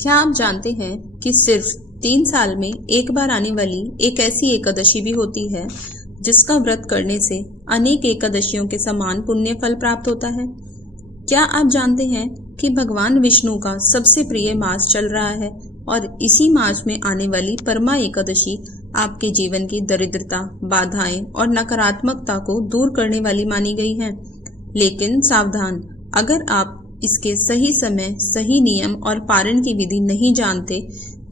क्या आप जानते हैं कि सिर्फ 3 साल में एक बार आने वाली एक ऐसी एकादशी भी होती है जिसका व्रत करने से अनेक एकादशियों के समान पुण्य फल प्राप्त होता है। क्या आप जानते हैं कि भगवान विष्णु का सबसे प्रिय मास चल रहा है और इसी मास में आने वाली परमा एकादशी आपके जीवन की दरिद्रता, बाधाएं और नकारात्मकता को दूर करने वाली मानी गई है। लेकिन सावधान, अगर आप इसके सही समय, सही नियम और पारण की विधि नहीं जानते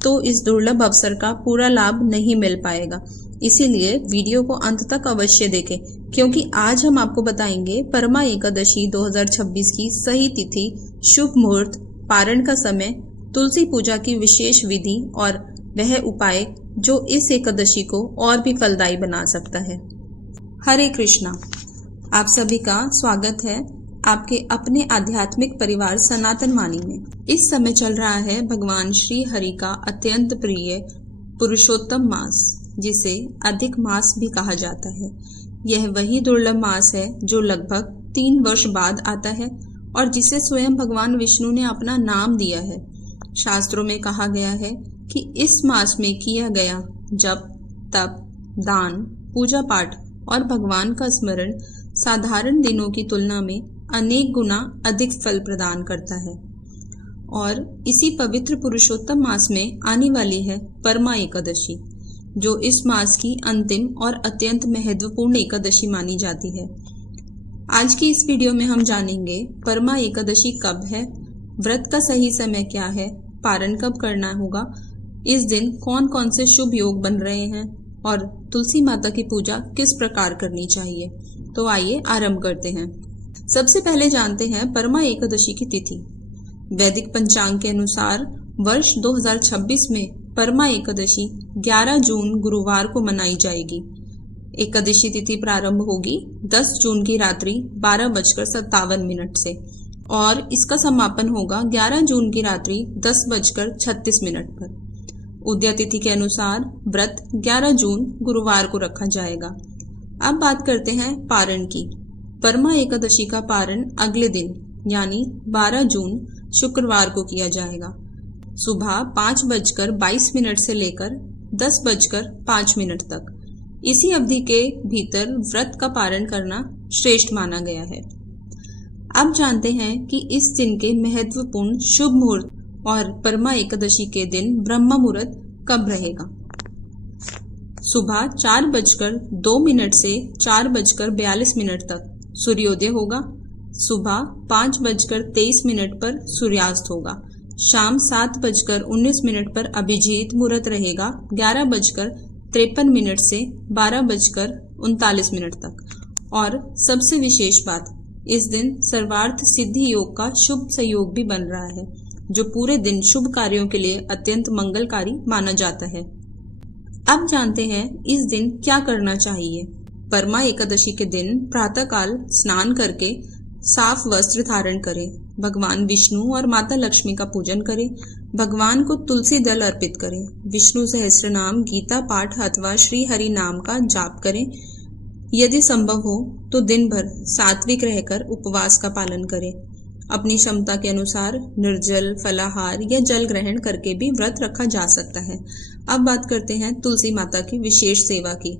तो इस दुर्लभ अवसर का पूरा लाभ नहीं मिल पाएगा। इसीलिए वीडियो को अंत तक अवश्य देखें, क्योंकि आज हम आपको बताएंगे परमा एकादशी 2026 की सही तिथि, शुभ मुहूर्त, पारण का समय, तुलसी पूजा की विशेष विधि और वह उपाय जो इस एकादशी को और भी फलदायी बना सकता है। हरे कृष्णा। आप सभी का स्वागत है आपके अपने आध्यात्मिक परिवार सनातन वाणी में। इस समय चल रहा है भगवान श्री हरि का अत्यंत प्रिय पुरुषोत्तम मास, जिसे अधिक मास भी कहा जाता है। यह वही दुर्लभ मास है जो लगभग 3 वर्ष बाद आता है और जिसे स्वयं भगवान विष्णु ने अपना नाम दिया है। शास्त्रों में कहा गया है कि इस मास में किया गया जप, तप, दान, पूजा पाठ और भगवान का स्मरण साधारण दिनों की तुलना में अनेक गुना अधिक फल प्रदान करता है। और इसी पवित्र पुरुषोत्तम मास में आने वाली है परमा एकादशी, जो इस मास की अंतिम और अत्यंत महत्वपूर्ण एकादशी मानी जाती है। आज की इस वीडियो में हम जानेंगे परमा एकादशी कब है, व्रत का सही समय क्या है, पारण कब करना होगा, इस दिन कौन कौन से शुभ योग बन रहे हैं और तुलसी माता की पूजा किस प्रकार करनी चाहिए। तो आइए आरंभ करते हैं। सबसे पहले जानते हैं परमा एकादशी की तिथि। वैदिक पंचांग के अनुसार वर्ष 2026 में परमा एकादशी 11 जून गुरुवार को मनाई जाएगी। एकादशी तिथि प्रारंभ होगी 10 जून की रात्रि 12:57 से और इसका समापन होगा 11 जून की रात्रि 10:36 पर। उदया तिथि के अनुसार व्रत 11 जून गुरुवार को रखा जाएगा। अब बात करते हैं पारण की। परमा एकादशी का पारण अगले दिन यानी 12 जून शुक्रवार को किया जाएगा। सुबह 5:22 से लेकर 10:05 तक। इसी अवधि के भीतर व्रत का पारण करना श्रेष्ठ माना गया है। अब जानते हैं कि इस दिन के महत्वपूर्ण शुभ मुहूर्त और परमा एकादशी के दिन ब्रह्म मुहूर्त कब रहेगा। सुबह 4:02 से 4:42 तक सूर्योदय होगा। सुबह 5:23 पर सूर्यास्त होगा। शाम 7:19 पर अभिजीत मुहूर्त रहेगा 11:53 से 12:39 तक। और सबसे विशेष बात, इस दिन सर्वार्थ सिद्धि योग का शुभ संयोग भी बन रहा है, जो पूरे दिन शुभ कार्यों के लिए अत्यंत मंगलकारी माना जाता है। अब जानते हैं इस दिन क्या करना चाहिए। परमा एकादशी के दिन प्रातःकाल स्नान करके साफ वस्त्र धारण करें, भगवान विष्णु और माता लक्ष्मी का पूजन करें, भगवान को तुलसी दल अर्पित करें, विष्णु सहस्त्र नाम, गीता पाठ अथवा श्री हरि नाम का जाप करें। यदि संभव हो तो दिन भर सात्विक रहकर उपवास का पालन करें। अपनी क्षमता के अनुसार निर्जल, फलाहार या जल ग्रहण करके भी व्रत रखा जा सकता है। अब बात करते हैं तुलसी माता की विशेष सेवा की।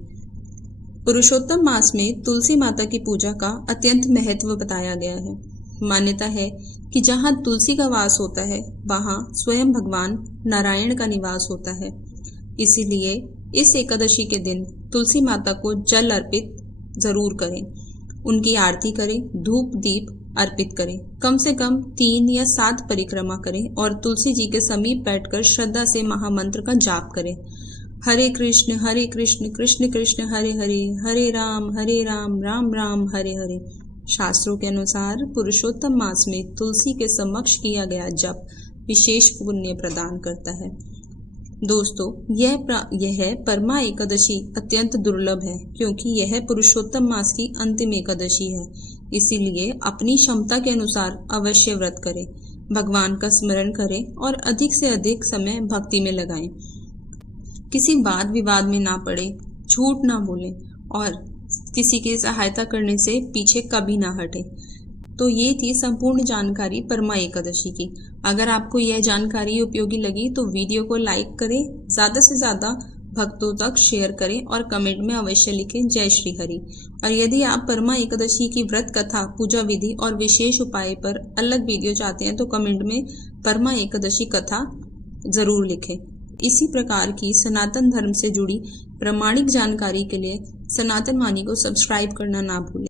पुरुषोत्तम मास में तुलसी माता की पूजा का अत्यंत महत्व बताया गया है। मान्यता है कि जहाँ तुलसी का वास होता है वहाँ स्वयं भगवान नारायण का निवास होता है। इसीलिए इस एकादशी के दिन तुलसी माता को जल अर्पित जरूर करें, उनकी आरती करें, धूप दीप अर्पित करें, कम से कम 3 या 7 परिक्रमा करें और तुलसी जी के समीप बैठकर श्रद्धा से महामंत्र का जाप करें। हरे कृष्ण कृष्ण कृष्ण हरे हरे, हरे राम राम राम हरे हरे। शास्त्रों के अनुसार पुरुषोत्तम मास में तुलसी के समक्ष किया गया जप विशेष पुण्य प्रदान करता है। दोस्तों, यह परमा एकादशी अत्यंत दुर्लभ है, क्योंकि यह पुरुषोत्तम मास की अंतिम एकादशी है। इसीलिए अपनी क्षमता के अनुसार अवश्य व्रत करें, भगवान का स्मरण करें और अधिक से अधिक समय भक्ति में लगाएं। किसी वाद विवाद में ना पड़े, झूठ ना बोलें और किसी की सहायता करने से पीछे कभी ना हटें। तो ये थी संपूर्ण जानकारी परमा एकादशी की। अगर आपको यह जानकारी उपयोगी लगी तो वीडियो को लाइक करें, ज़्यादा से ज़्यादा भक्तों तक शेयर करें और कमेंट में अवश्य लिखें जय श्री हरि। और यदि आप परमा एकादशी की व्रत कथा, पूजा विधि और विशेष उपाय पर अलग वीडियो चाहते हैं तो कमेंट में परमा एकादशी कथा जरूर लिखें। इसी प्रकार की सनातन धर्म से जुड़ी प्रामाणिक जानकारी के लिए सनातन वाणी को सब्सक्राइब करना ना भूलें।